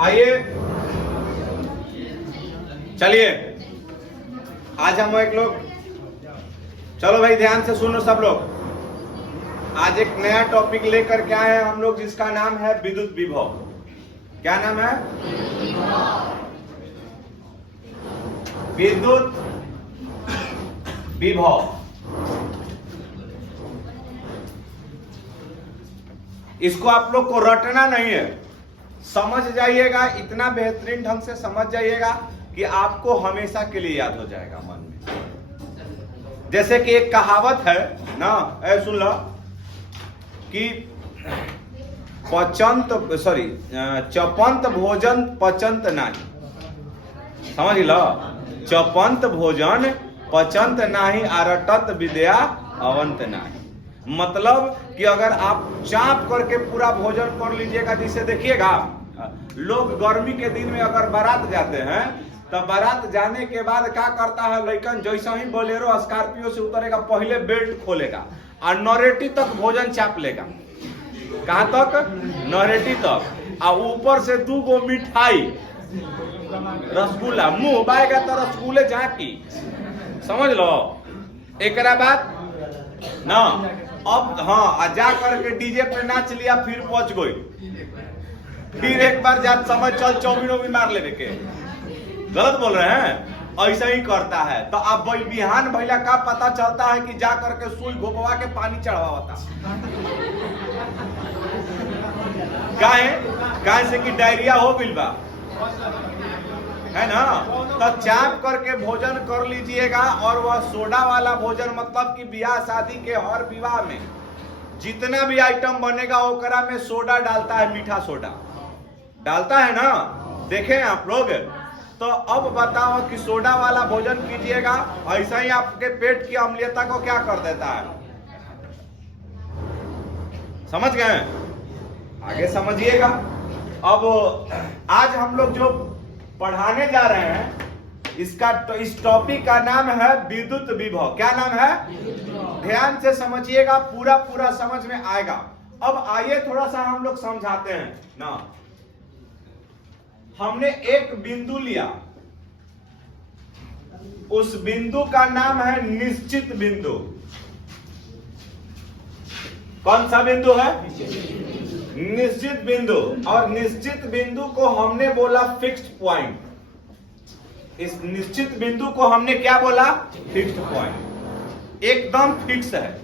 आइए चलिए आज हम एक लोग, चलो भाई ध्यान से सुनो सब लोग। आज एक नया टॉपिक लेकर के आए हैं हम लोग, जिसका नाम है विद्युत विभव। क्या नाम है? विद्युत विभव। इसको आप लोग को रटना नहीं है, समझ जाइएगा, इतना बेहतरीन ढंग से समझ जाइएगा कि आपको हमेशा के लिए याद हो जाएगा मन में। जैसे कि एक कहावत है ना, सुन लो कि चपंत भोजन पचंत नहीं। समझ लो, चपंत भोजन पचंत नहीं, आरटत विद्या अवंत नहीं। मतलब कि अगर आप चाप करके पूरा भोजन कर लीजिएगा, जिसे देखिएगा लोग गर्मी के दिन में अगर बारात जाते हैं तो बारात जाने के बाद क्या करता है लड़कन, जैसा ही बोलेरो स्कॉर्पियो से उतरेगा पहले बेल्ट खोलेगा और नौरेटी तक भोजन चाप लेगा। कहां तक? नौरेटी तक। और ऊपर से 2 गो मिठाई रसगुल्ला, मुंह बाएगा तो रसगुल्ले झांकी। समझ लो। एक बाद ना अब हाँ जा करके डीजे पे नाच लिया, फिर पहुंच गई, फिर एक बार जा समझ चल चौमिनो भी मार लेने के। गलत बोल रहे हैं? ऐसा ही करता है। तो अब बिहान भैया का पता चलता है कि जा करके सुई घोपवा के पानी चढ़वाता। काहे से कि डायरिया हो गइल बा, है ना। तो चाप करके भोजन कर लीजिएगा। और वह सोडा वाला भोजन, मतलब कि ब्याह शादी के हर विवाह में जितना भी आइटम बनेगा ओकरा में सोडा डालता है, मीठा सोडा डालता है ना, देखें आप लोग। तो अब बताओ कि सोडा वाला भोजन कीजिएगा, ऐसा ही आपके पेट की अम्लीयता को क्या कर देता है। समझ गए? आगे समझिएगा। अब आज हम लोग जो पढ़ाने जा रहे हैं, इस टॉपिक का नाम है विद्युत विभव। क्या नाम है? ध्यान से समझिएगा, पूरा पूरा समझ में आएगा। अब आइए थोड़ा सा हम लोग समझाते हैं ना। हमने एक बिंदु लिया, उस बिंदु का नाम है निश्चित बिंदु। कौन सा बिंदु है? निश्चित बिंदु। और निश्चित बिंदु को हमने बोला फिक्स्ड पॉइंट। इस निश्चित बिंदु को हमने क्या बोला? फिक्स्ड पॉइंट, एकदम फिक्स है।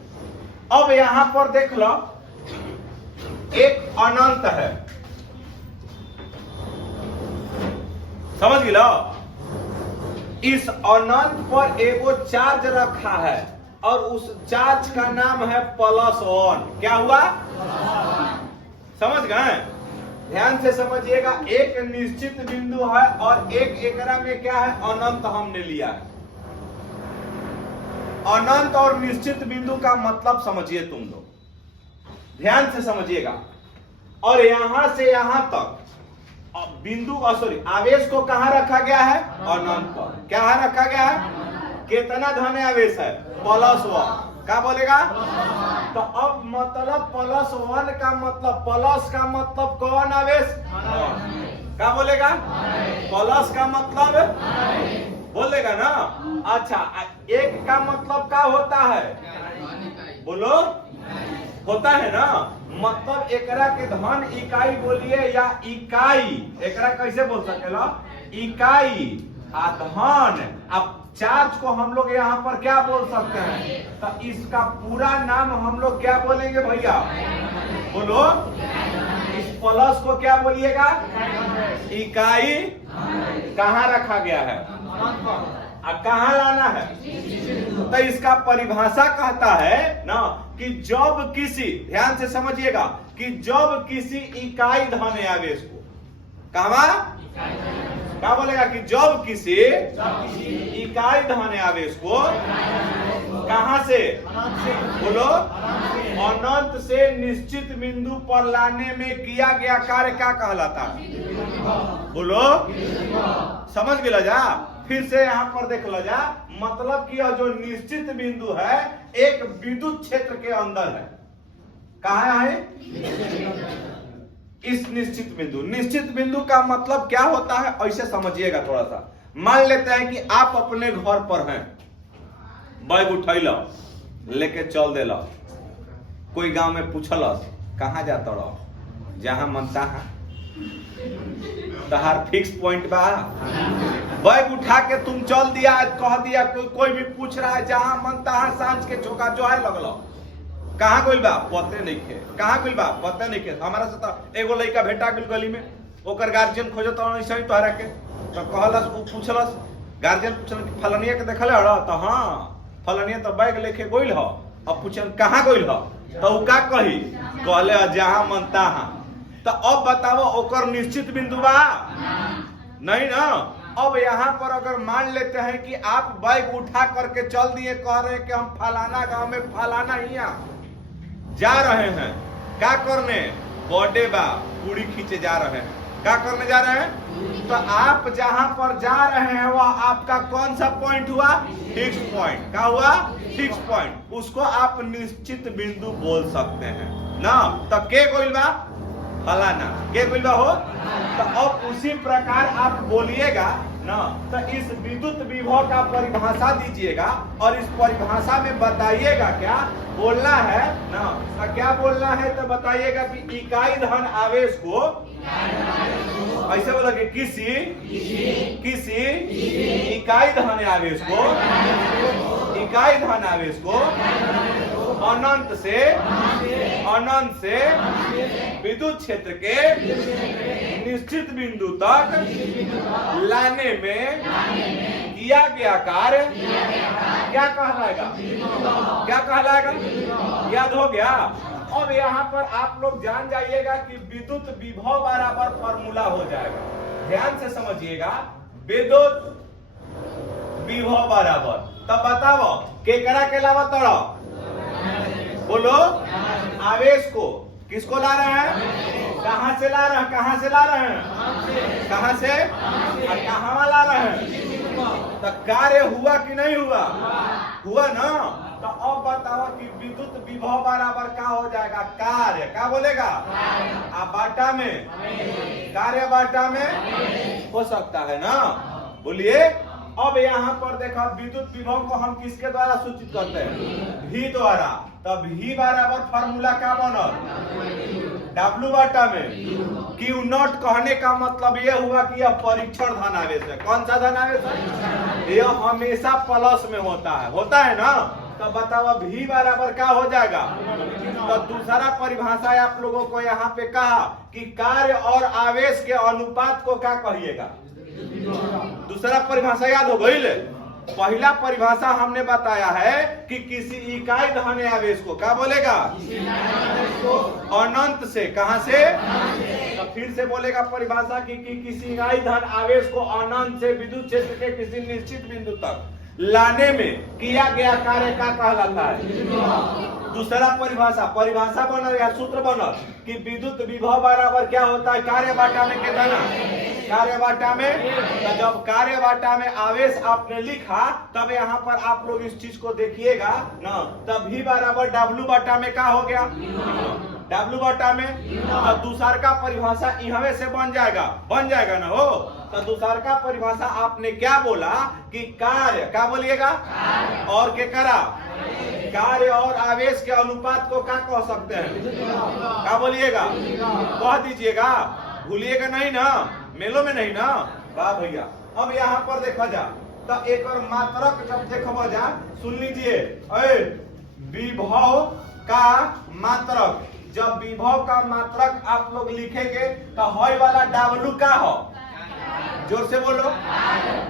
अब यहां पर देख लो, एक अनंत है। समझ लो, इस अनंत पर एगो चार्ज रखा है और उस चार्ज का नाम है +1। क्या हुआ? समझ गए? ध्यान से समझिएगा। एक निश्चित बिंदु है और एक एकरा में क्या है? अनंत हमने लिया है। अनंत और निश्चित बिंदु का मतलब समझिए तुम लोग, ध्यान से समझिएगा। और यहां से यहां तक बिंदु आवेश को कहां रखा गया है? अनंत पर। क्या रखा गया है? कितना धन आवेश है? +1। क्या बोलेगा? तो अब मतलब +1 का मतलब, प्लस का मतलब कौन आवेश? क्या बोलेगा? प्लस का मतलब बोलेगा ना। अच्छा, एक का मतलब क्या होता है? बोलो, होता है ना। मतलब एकरा के धन इकाई बोलिए या इकाई, एकरा कैसे बोल सकेला? इकाई। धन। अब चार्ज को हम लोग यहाँ पर क्या बोल सकते हैं? तो इसका पूरा नाम हम लोग क्या बोलेंगे भैया? बोलो। इस प्लस को क्या बोलिएगा? इकाई। कहाँ रखा गया है? कहाँ लाना है? तो इसका परिभाषा कहता है ना कि जब किसी, ध्यान से समझिएगा, कि जब किसी इकाई धन आवेश को, कहा क्या बोलेगा? कि जब किसी इकाई धन आवेश को कहां से? बोलो। अनंत से निश्चित बिंदु पर लाने में किया गया कार्य क्या कहलाता है? बोलो। समझ गए जा? फिर से यहां पर देख लो जा। मतलब कि जो निश्चित बिंदु है एक विद्युत क्षेत्र के अंदर है। कहाँ है? इस निश्चित बिंदु का मतलब क्या होता है ऐसे समझिएगा थोड़ा सा। मान लेते हैं कि आप अपने घर पर हैं, बैग उठैल लेके चल देला, कोई गांव में पूछलस कहाँ जाता रहो, जहां मनता है, तहार फिक्स पॉइंट बा, बैग उठा के तुम चल दिया, कह दिया, कोई भी पूछ रहा है जहां मनता है, सांझ के चौका जो है लगल, कहाँ गइल बा पते नहीं खे, कहाँ गइल बा पते नहीं खे। हमारा से तो एगो लड़का भेटा गइल गली में, ओकर गार्जियन खोजत ऐसे ही तोहरा के, तो कहलस, पूछलस, गार्जियन पूछल कि फलनिया के देखल है, तो हाँ फलनिया तो बैग लेके गइल ह। अब पूछन कहाँ गइल ह, तो उ का कही, कहले जहां मनता है। तो अब बताओ ओकर निश्चित बिंदु बा नहीं ना। अब यहाँ पर अगर मान लेते हैं कि आप बैग उठा करके चल दिए, कह रहे हैं कि हम फलाना गांव में फलाना यहाँ जा रहे हैं, क्या करने, बर्थडे बा, पूरी खींचे जा रहे हैं, क्या करने जा रहे हैं। तो आप जहां पर जा रहे हैं वह आपका कौन सा पॉइंट हुआ, फिक्स पॉइंट। क्या हुआ, फिक्स पॉइंट। उसको आप निश्चित बिंदु बोल सकते हैं ना। तो के गोइल बा फलाना, के गोइल बा हो। तो अब उसी प्रकार आप बोलिएगा ना। तो इस विद्युत विभव का परिभाषा दीजिएगा और इस परिभाषा में बताइएगा क्या बोलना है ना। तो क्या बोलना है तो बताइएगा कि इकाई धन आवेश को, ऐसे बोलोगे किसी इकाई धन आवेश को, इकाई धन आवेश को अनंत से विद्युत क्षेत्र के निश्चित बिंदु तक लाने में किया गया कार्य क्या कहलाएगा, क्या कहलाएगा, याद हो गया। अब यहाँ पर आप लोग जान जाइएगा कि विद्युत विभव बराबर फॉर्मूला हो जाएगा। ध्यान से समझिएगा, विद्युत विभव बराबर, तब बताओ केकरा के अलावा तोड़ा बोलो, आवेश को, किसको ला रहे हैं, कहां से ला रहे हैं, कहां से ला रहे हैं, कहां से, और कहां ला रहे हैं। तो कार्य हुआ कि नहीं हुआ, हुआ ना। तो अब बताओ कि विद्युत विभव बराबर क्या हो जाएगा, कार्य, क्या बोलेगा, बाटा में, कार्य बाटा में हो सकता है ना, बोलिए। अब यहाँ पर देखा विद्युत विभव को हम किसके द्वारा सूचित करते हैं, V द्वारा। तब V बराबर फॉर्मूला क्या बनल, W बाटा में Q नॉट। कहने का मतलब यह हुआ कि यह परीक्षण धन आवेश है। कौन सा धन आवेश है, यह हमेशा प्लस में होता है ना। तो बताओ V बराबर क्या हो जाएगा। तो दूसरा परिभाषा आप लोगों को यहाँ पे कहा कि कार्य और आवेश के अनुपात को क्या कहिएगा। दूसरा परिभाषा याद हो गई। पहला परिभाषा हमने बताया है कि किसी इकाई धन आवेश को क्या बोलेगा, अनंत से, कहां से, तो फिर से बोलेगा परिभाषा कि किसी इकाई धन आवेश को अनंत से विद्युत क्षेत्र के किसी निश्चित बिंदु तक लाने में किया गया कार्य का कहलाता है। दूसरा परिभाषा बनल या सूत्र बनल कि विद्युत विभव बराबर क्या होता है, कार्य बाटा में कितना, कार्य बाटा में। तो जब कार्य बाटा में आवेश आपने लिखा तब यहाँ पर आप लोग इस चीज को देखिएगा ना। तब V बराबर W बाटा में क्या हो गया, W बाटा में। तो दूसरा का परिभाषा यहाँ से बन जाएगा ना हो। तो दूसरा का परिभाषा आपने क्या बोला कि कार्य, क्या बोलिएगा, और के करा, कार्य और आवेश के अनुपात को क्या कह सकते हैं, क्या बोलिएगा, कह दीजिएगा, भूलिएगा नहीं ना, मेलों में नहीं ना। वाह भैया। अब यहाँ पर देखा जा तो एक और मात्रक जब देखा जा, सुन लीजिए, विभव का मात्रक। जब विभव का मात्रक आप लोग लिखेंगे तो हॉय वाला W का हो, जोर से बोलो,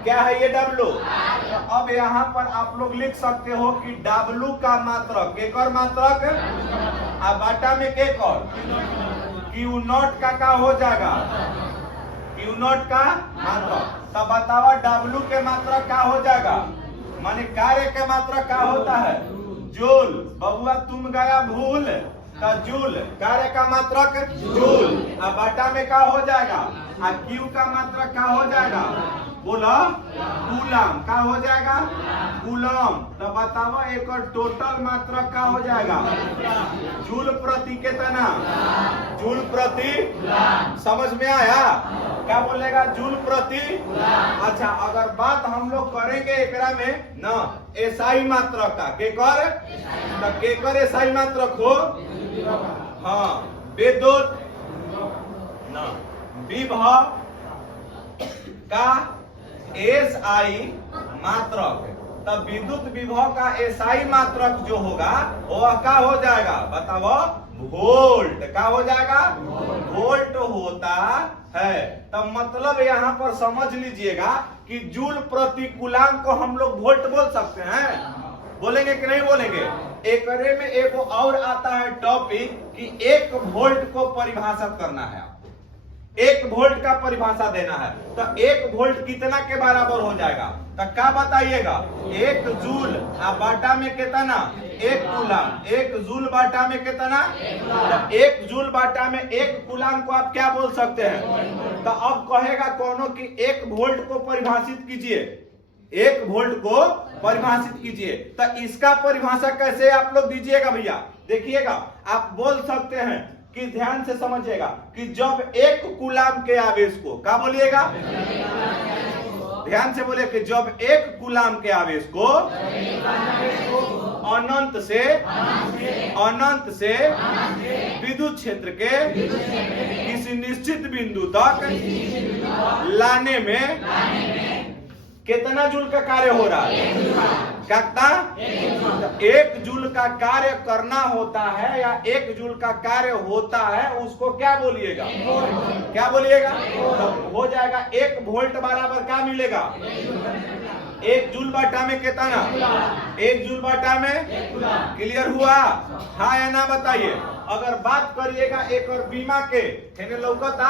क्या है ये W। तो अब यहाँ पर आप लोग लिख सकते हो कि W का मात्रक, एक और मात्रक, बाटा में एक और Q नॉट का क्या हो जाएगा, Q नॉट का मात्रक। तब बताओ W के मात्रक क्या हो जाएगा, माने कार्य के मात्रक क्या होता है, जूल। बबुआ तुम गया भूल, तो जूल, कार्य का मात्रक जूल। अब बाटा में क्या हो जाएगा, Q का मात्रक क्या हो जाएगा, बोला कूलम का हो जाएगा कूलम। तो बताओ एक और टोटल मात्रा का हो जाएगा जूल प्रति कितना जूल प्रति समझ में आया क्या बोलेगा जूल प्रति। अच्छा अगर बात हम लोग करेंगे एकरा में ना एसआई मात्रक का केकर एसआई मात्रक हो हाँ विद्युत ना विभव का एसआई मात्रक। तब विद्युत विभव का एसआई मात्रक जो होगा वो क्या हो जाएगा बताओ वोल्ट का हो जाएगा वोल्ट होता है। तब मतलब यहाँ पर समझ लीजिएगा कि जूल प्रति कूलम को हम लोग वोल्ट बोल सकते हैं बोलेंगे कि नहीं बोलेंगे। एकरे में एक और आता है टॉपिक कि 1 वोल्ट को परिभाषित करना है 1 वोल्ट का परिभाषा देना है। तो 1 वोल्ट कितना के बराबर हो जाएगा तो क्या बताइएगा 1 जूल बाटा में कितना 1 कूलम 1 जूल बाटा में कितना तो 1 जूल बाटा में 1 कूलम को आप क्या बोल सकते हैं। तो अब कहेगा कौनो कि 1 वोल्ट को परिभाषित कीजिए 1 वोल्ट को परिभाषित कीजिए। तो इसका परिभाषा कैसे आप लोग दीजिएगा भैया देखिएगा आप बोल सकते हैं कि ध्यान से समझिएगा कि जब 1 कूलम के आवेश को क्या बोलिएगा ध्यान से बोलिए कि जब 1 कूलम के आवेश को अनंत से विद्युत क्षेत्र के किसी निश्चित बिंदु तक लाने में कितना जूल का कार्य हो रहा है कितना 1 जूल का कार्य करना होता है या 1 जूल का कार्य होता है उसको क्या बोलिएगा तो हो जाएगा 1 वोल्ट बराबर क्या मिलेगा 1 जूल बाटा में कितना 1 जूल बाटा में क्लियर हुआ हाँ या ना बताइए। अगर बात करिएगा एक और बीमा के लौकता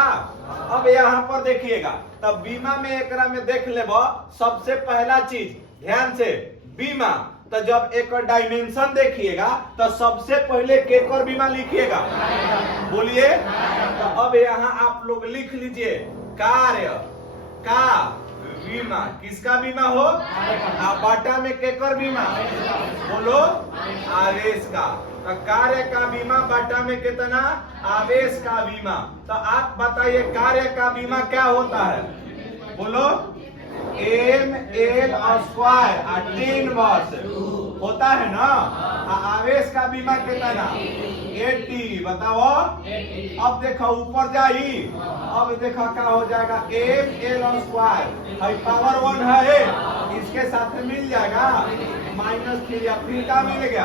अब यहाँ पर देखिएगा तब बीमा में एकरा में देख लेबो सबसे पहला चीज ध्यान से बीमा। तो जब एक डायमेंशन देखिएगा तो सबसे पहले केकर बीमा लिखिएगा बोलिए। तो अब यहाँ आप लोग लिख लीजिए कार्य का बीमा किसका बीमा हो बाटा में केकर बीमा बोलो आवेश का। तो कार्य का बीमा बाटा में कितना आवेश का बीमा। तो आप बताइए कार्य का बीमा क्या होता है बोलो ML स्क्वायर 3 वर्ष होता है ना। आवेश का बीमा कितना 80 बताओ। अब देखो ऊपर जाई अब देखो क्या हो जाएगा ML स्क्वायर पावर 1 है इसके साथ में मिल जाएगा -3 या फिर क्या मिल गया।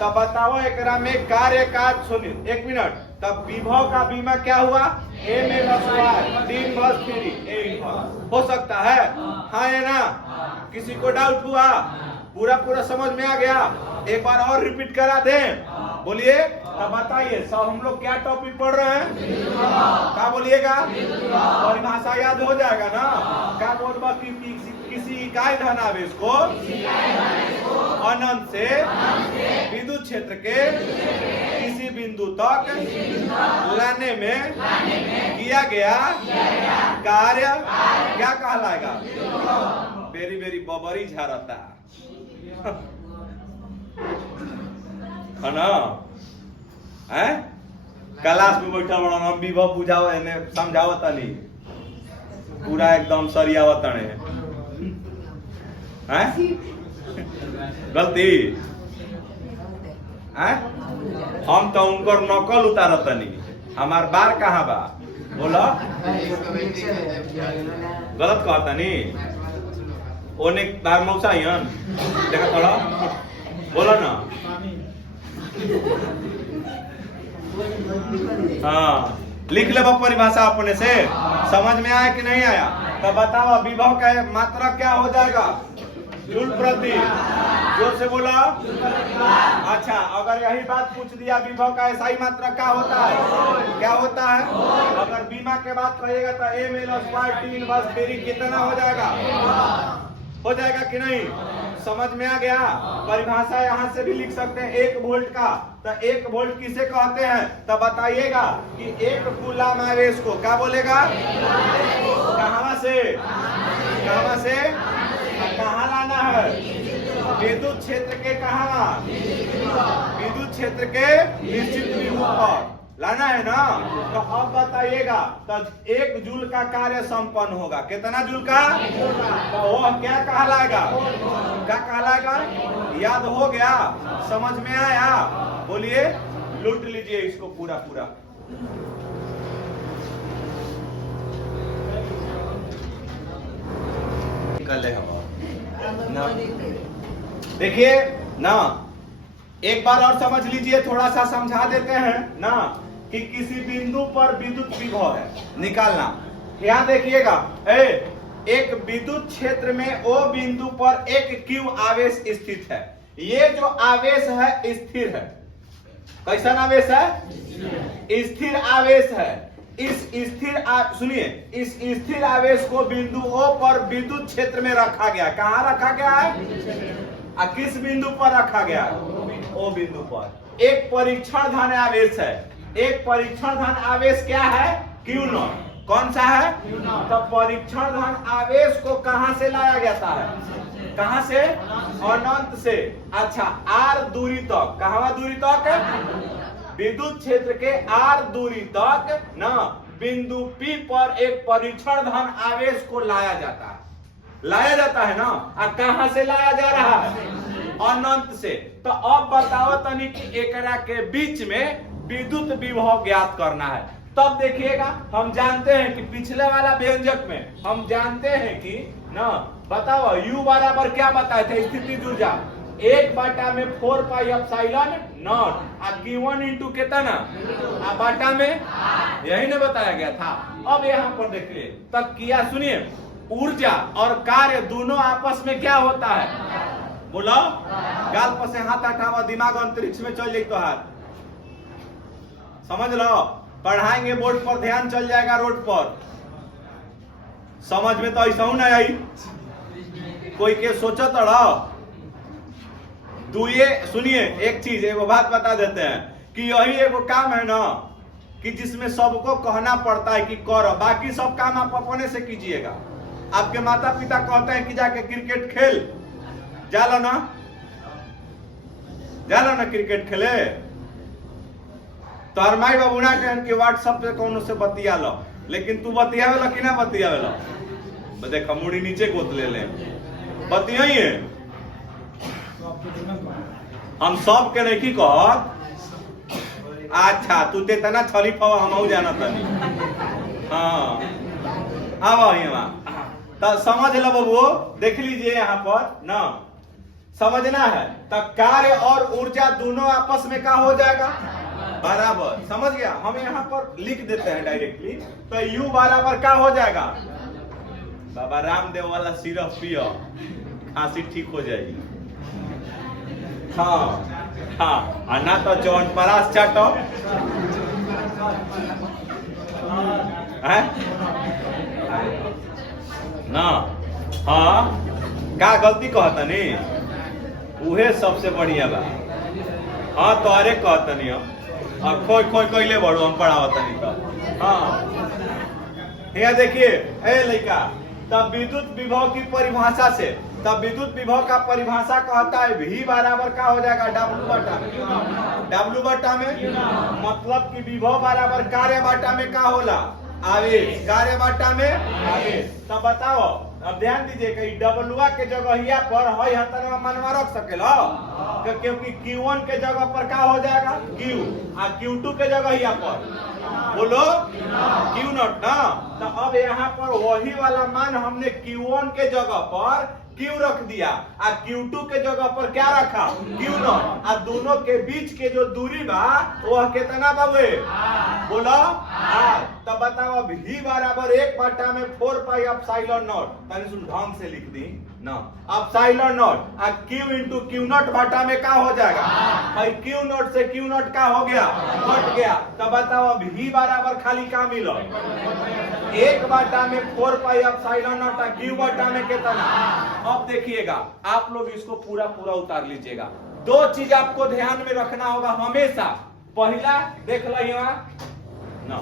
तब बताओ एकरा में कार्य का सुनिए 1 मिनट। तब विभव का बीमा क्या हुआ ML स्क्वायर 3 वर्ष 8 हो सकता है हाँ या ना। किसी को डाउट हुआ पूरा समझ में आ गया एक बार और रिपीट करा दें बोलिए। तब बताइए सब हम लोग क्या टॉपिक पढ़ रहे हैं क्या बोलिएगा परिभाषा याद हो जाएगा ना। क्या बोलबा कि किसी इकाई धनावेश को अनंत से विद्युत क्षेत्र के किसी बिंदु तक लाने में किया गया कार्य क्या कहलाएगा बेरी बबरी झारता है ना है क्लास में बैठा बड़ा हम विभव बुझाओ समझावत नहीं पूरा एकदम सरियावत है गलती है। हम तो उनकर नकल उतारत नहीं हमार बार कहाँ बा बोलो गलत कहता नहीं ओने तार मौसा देखा थोड़ा बोलो ना हाँ लिख ले परिभाषा अपने से समझ में आया कि नहीं आया। तो बताओ विभव का मात्रा क्या हो जाएगा जूल प्रति जोर से बोला। अच्छा अगर यही बात पूछ दिया विभव का एसआई मात्रा क्या होता है क्या होता है। अगर बीमा के बात कहिएगा तो ML स्क्वायर 3 वर्ष फेरी कितना हो जाएगा कि नहीं समझ में आ गया। परिभाषा यहाँ से भी लिख सकते हैं 1 वोल्ट का। तो 1 वोल्ट किसे कहते हैं तो बताइएगा कि 1 कूलम आवेश को क्या बोलेगा कहां से कहां से? कहां लाना है? विद्युत क्षेत्र के कहां? विद्युत क्षेत्र के निश्चित बिंदु पर लाना है ना। तो अब बताइएगा, तो 1 जूल का कार्य संपन्न होगा। कितना जूल का? तो वो क्या कहलाएगा? क्या कहलाएगा? याद हो गया? समझ में आया? बोलिए, लूट लीजिए इसको पूरा पूरा। देखिए ना, एक बार और समझ लीजिए, थोड़ा सा समझा देते हैं ना कि किसी बिंदु पर विद्युत विभव है निकालना। यहां देखिएगा, एक विद्युत क्षेत्र में ओ बिंदु पर एक Q आवेश स्थित है। ये जो आवेश है स्थिर है। कैसा आवेश है? स्थिर आवेश है। इस स्थिर सुनिए, इस स्थिर आवेश को बिंदु O पर विद्युत क्षेत्र में रखा गया। कहां रखा गया है? किस बिंदु पर रखा गया है? O बिंदु पर। एक परीक्षण धन आवेश है। एक परीक्षण धन आवेश क्या है? Q0। कौन सा है? तो परीक्षण धन आवेश को कहां से लाया जाता है? कहां से? अनंत से। अच्छा, R दूरी तक। कहां दूरी तक? विद्युत क्षेत्र के R दूरी तक ना बिंदु P पर एक परीक्षण धन आवेश को लाया जाता है। लाया जाता है ना। कहां से लाया जा रहा है? अनंत से। तो अब बताओ तनी कि एकरा के बीच में विद्युत विभव ज्ञात करना है। तब देखिएगा, हम जानते हैं कि पिछले वाला व्यंजक में हम जानते हैं कि ना, बताओ U बराबर क्या बताए थे? स्थितिज ऊर्जा 1/4 pi epsilon not. Q1 into कितना? बाटा में, यही ना बताया गया था। अब यहाँ पर देखिए, तब किया, सुनिए, ऊर्जा और कार्य दोनों आपस में क्या होता है? बोलो, गाल पर से हाथ हटावा, दिमाग अंतरिक्ष में चल जाए तो हाथ। समझ लो, पढ़ाएंगे बोर्ड पर, ध्यान चल जाएगा रोड पर। समझ में तो ऐसा ना आई, कोई के सोचा तो रहो। दुए सुनिए, एक चीज, एगो बात बता देते हैं कि यही एगो काम है ना कि जिसमें सबको कहना पड़ता है कि करो, बाकी सब काम आप अपने से कीजिएगा। आपके माता पिता कहते हैं कि जाके क्रिकेट खेल, जा लो ना क्रिकेट खेले। तो माई बाबू ना कहें कि व्हाट्सएप पे कौन से बतिया लो, लेकिन तू बतियावे लो कि ना बतियावे लो? देखा मुड़ी नीचे गोद ले बतिया ही है। हम सब के नहीं कहत। अच्छा, तू ते तना छली पावा, हम जाना तनी। हाँ, आओ यहाँ तो समझ लो बाबू। देख लीजिए यहाँ पर ना, समझना है। तो कार्य और ऊर्जा दोनों आपस में क्या हो जाएगा? बराबर। समझ गया? हम यहाँ पर लिख देते हैं डायरेक्टली। तो U बराबर क्या हो जाएगा? बाबा रामदेव वाला सिरप पियो, खांसी ठीक हो जाएगी। हाँ, ना तो जौन परास चाटो है ना। हाँ, का गलती कहता नहीं, उहे सबसे बढ़िया बा। हाँ, तो अरे कहता नहीं हम खोई कैले बड़ो, हम पढ़ावता नहीं तो। हाँ, यहाँ देखिए, लड़का, तब विद्युत विभव की परिभाषा से, तब विद्युत विभव का परिभाषा कहता है V बराबर क्या हो जाएगा? W बटा में। मतलब कि विभव बराबर कार्य बटा में क्या होला? आवेश। कार्य बटा में आवेश। तब बताओ, अब ध्यान दीजिए कि डबलुआ के जगह पर हई हतरवा मनवा रख सकेला, क्योंकि Q1 के जगह पर क्या हो जाएगा? Q। Q2 के जगह पर बोलो Q0 ना। तो अब यहाँ पर वही वाला मान हमने Q1 के जगह पर Q रख दिया, Q2 के जगह पर क्या रखा? Q0। दोनों के बीच के जो दूरी बा वह कितना बाबू? बोलो R। तब बताओ, V बराबर 1/4 पाई एप्सिलॉन नॉट। तनी सुन, ढंग से लिख दी ना, epsilon not. Q into Q0 बटा में क्या हो जाएगा? भाई Q0 से Q0 क्या हो गया? कट गया। तब बताओ, V बराबर खाली क्या मिलो? 1/4 पाई एप्सिलॉन नॉट। Q बटा में कितना? अब देखिएगा, आप लोग इसको पूरा पूरा उतार लीजिएगा। दो चीज आपको ध्यान में रखना होगा हमेशा। पहला देख लो यहाँ ना,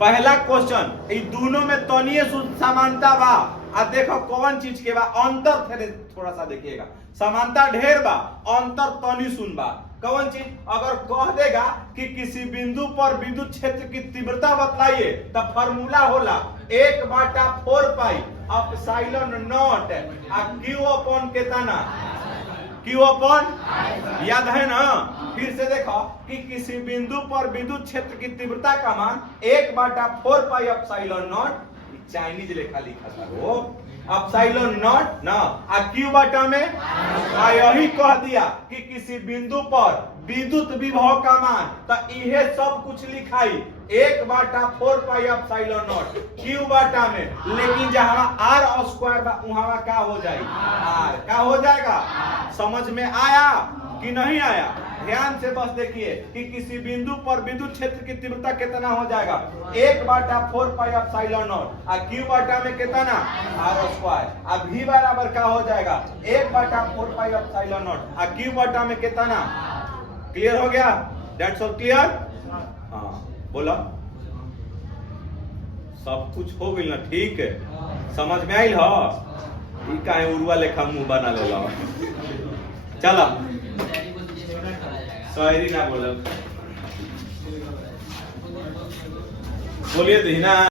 पहला क्वेश्चन, दोनों में तनीय समानता बा। आ देखो कौन चीज के बा अंतर थे थोड़ा सा देखिएगा, समानता ढेर बा अंतर तनी सुन बा। कौन चीज? अगर कह देगा कि किसी बिंदु पर विद्युत क्षेत्र की तीव्रता बतलाइए तब फार्मूला होला 1/4 pi epsilon not Q upon केतना, क्यू अपॉन, याद है ना? फिर से देखो कि किसी बिंदु पर विद्युत क्षेत्र की तीव्रता का मान 1/4 पाई एप्सिलॉन नॉट, चाइनीज लेखा लिखा था वो, एप्सिलॉन नॉट ना क्यू बटा में यही कह दिया कि किसी बिंदु पर विद्युत विभव का मान, तो इहे सब कुछ लिखाई 1/4 पाई एप्सिलॉन नॉट क्यू बटा में, लेकिन जहां आर स्क्वायर बा वहां क्या हो जाएगी, आर क्या हो जाएगा। समझ में आया कि नहीं आया? ध्यान से बस देखिए कि किसी बिंदु पर विद्युत क्षेत्र की तीव्रता कितना हो जाएगा 1/4 पाई एप्सिलॉन नॉट क्यू बटा में कितना आर स्क्वायर, अब भी बराबर क्या हो जाएगा 1/4 पाई एप्सिलॉन नॉट क्यू बटा में कितना। क्लियर हो गया? That's all clear? हाँ बोला, सब कुछ हो गई ना? ठीक है, समझ में आई? ठीक है, उर्वा लेखा मुंह बना ले लो। चला शायरी ना बोलो, बोलिए दीना।